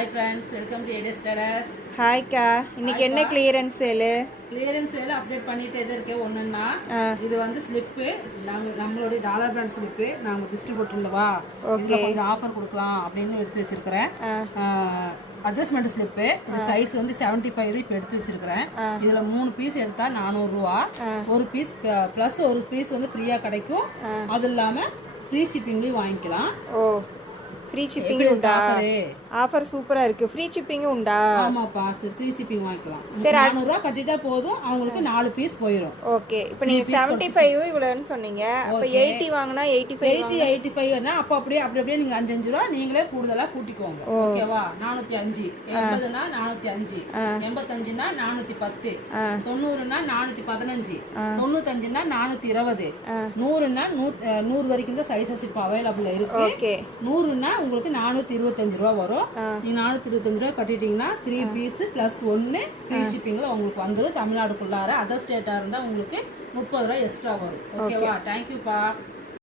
Hi friends, welcome to AD Status. ஹாய்க்கா, இன்னைக்கு என்ன clearance சேலு? Clearance sale update பண்ணிட்டே இருக்கு. ஒண்ணுன்னா இது வந்து ஸ்லிப்பு, நம்மளோட டாலர் பிராண்ட் ஸ்லிப்பு நாங்க டிஸ்ட்ரிபியூட்டர்லவா இதுல கொஞ்சம் ஆஃபர் கொடுக்கலாம் அப்படின்னு எடுத்து வச்சிருக்கிறேன். அட்ஜஸ்ட்மெண்ட் ஸ்லிப்பு இது சைஸ் வந்து 75 இப்போ எடுத்து வச்சிருக்கிறேன். இதுல 3 பீஸ் எடுத்தா 400 ரூபா. ஒரு பீஸ் பிளஸ் ஒரு பீஸ் வந்து ஃப்ரீயா கிடைக்கும். அது இல்லாம ஃப்ரீ ஷிப்பிங்லயும் வாங்கிக்கலாம். ஓ, ஃப்ரீ ஷிப்பிங் உண்டா? ஆஃபர் சூப்பரா இருக்கு. ஃப்ரீ ஷிப்பிங் உண்டா? ஆமாப்பா, ஃப்ரீ ஷிப்பிங் வாங்கிக்கலாம். சரி, 400 ரூபாய் கட்டிட்டா போதும், அவங்களுக்கு 4 பீஸ் போயிடும். ஓகே, இப்போ நீங்க 75 இவ்வளவுன்னு சொன்னீங்க. அப்ப 80 வாங்குனா 85 னா அப்ப அப்படியே நீங்க 5 ரூபாய் நீங்களே கூடுதலா கூட்டிக்கோங்க. ஓகேவா? 405, 80 னா 405, 85 னா 410, 90 னா 415, 95 னா 420, 100 னா 100 வரைக்கும் தான் சைஸஸ் இப்போ அவைலபிள் இருக்கு. ஓகே, 100 னா உங்களுக்கு 425 ரூபாய் வரும். நீங்க 425 ரூபாய் கட்டிட்டீங்கன்னா 3 பீஸ் பிளஸ் 1 ஃப்ரீ ஷிப்பிங்ல உங்களுக்கு வந்துடும். தமிழ்நாடுக்குள்ளார அதர் ஸ்டேட்டா இருந்தா உங்களுக்கு 30 ரூபாய் எக்ஸ்ட்ரா வரும். ஓகேவா? தேங்க்யூப்பா.